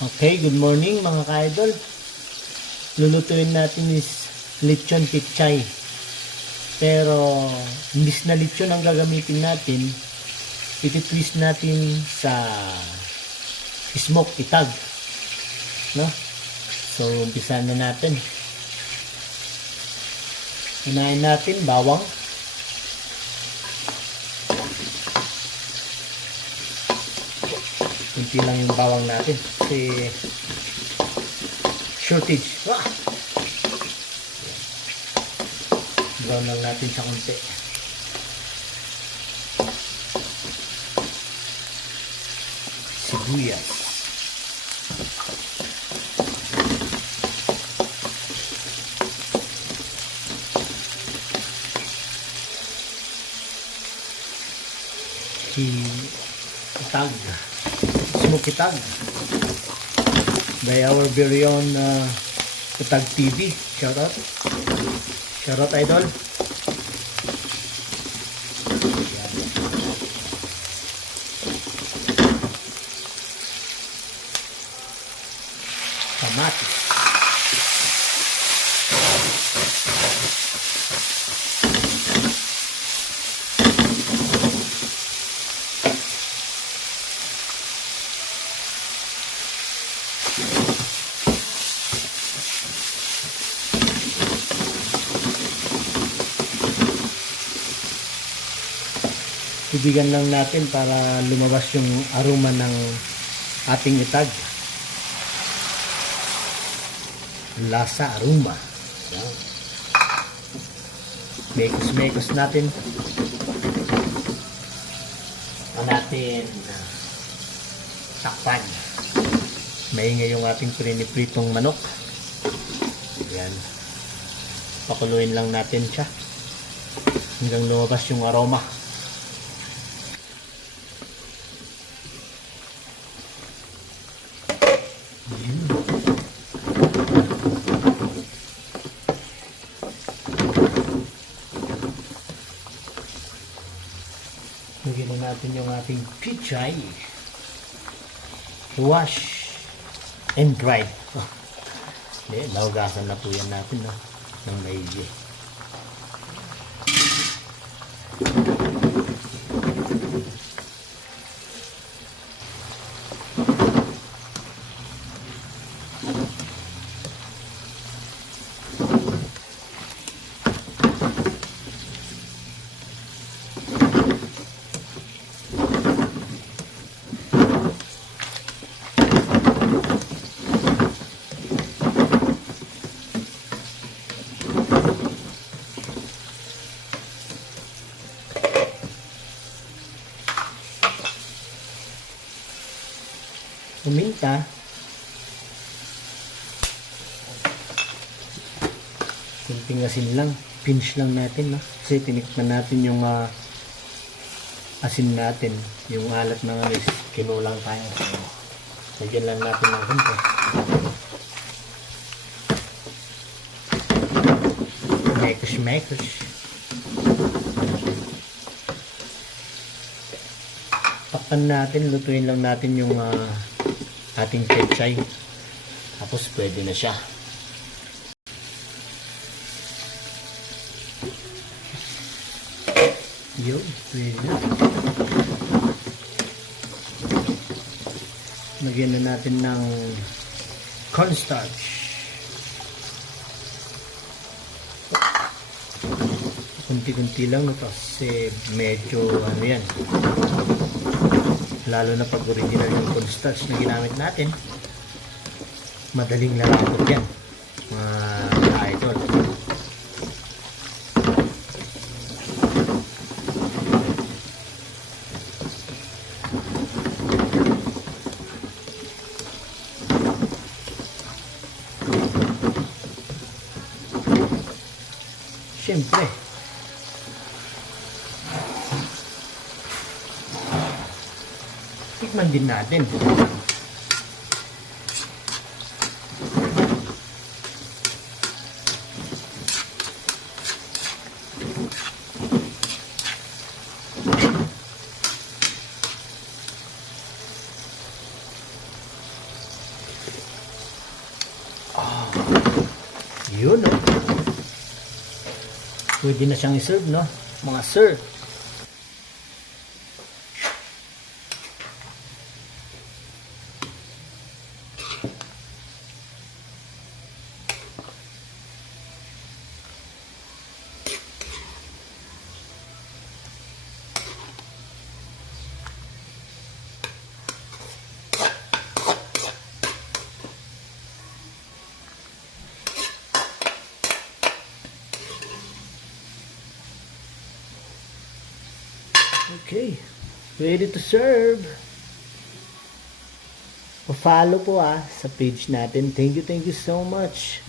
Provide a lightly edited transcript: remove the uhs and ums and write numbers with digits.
Okay, good morning mga ka-idol. Lulutuin natin is lechon pichay. Pero imbis na lechon ang gagamitin natin, iti-twist natin sa smoke itag. No? So, umpisan na natin. Unahin natin bawang. Kunti lang yung bawang natin kasi shortage. Brown lang natin sa konti. Sibuyas. Itag. Smoky Tag by our very own Tag TV. Shout out idol. Kamatis. Tubigan lang natin para lumabas yung aroma ng ating itag. Lasa, aroma. Mekos natin. Natin takpan. Maingay yung ating prinipritong manok. Yan. Pakuluin lang natin siya hanggang lumabas yung aroma. Lagyan na natin yung ating pichay. Wash and dry. Nahugasan na po yan natin ng maigi. Paminta. Kunting asin lang. Pinch lang natin. Kasi tinikman natin yung asin natin. Yung alat ng alis. Kinulang tayo. Lagyan lang natin ng kunti. Mekos. Takpan natin. Lutuin lang natin yung ating pechay. Tapos pwede na siya. Yun, pwede na. Lagyan na natin ng cornstarch. Kunti-kunti lang ito kasi medyo yan. Lalo na pag original yung cornstarch na ginamit natin, madaling lalapot yan mga idol. Siyempre tikman din natin. Yun, no? Pwede na siyang iserve, no? Mga sir. Okay, ready to serve. Pa-follow po sa page natin. Thank you so much.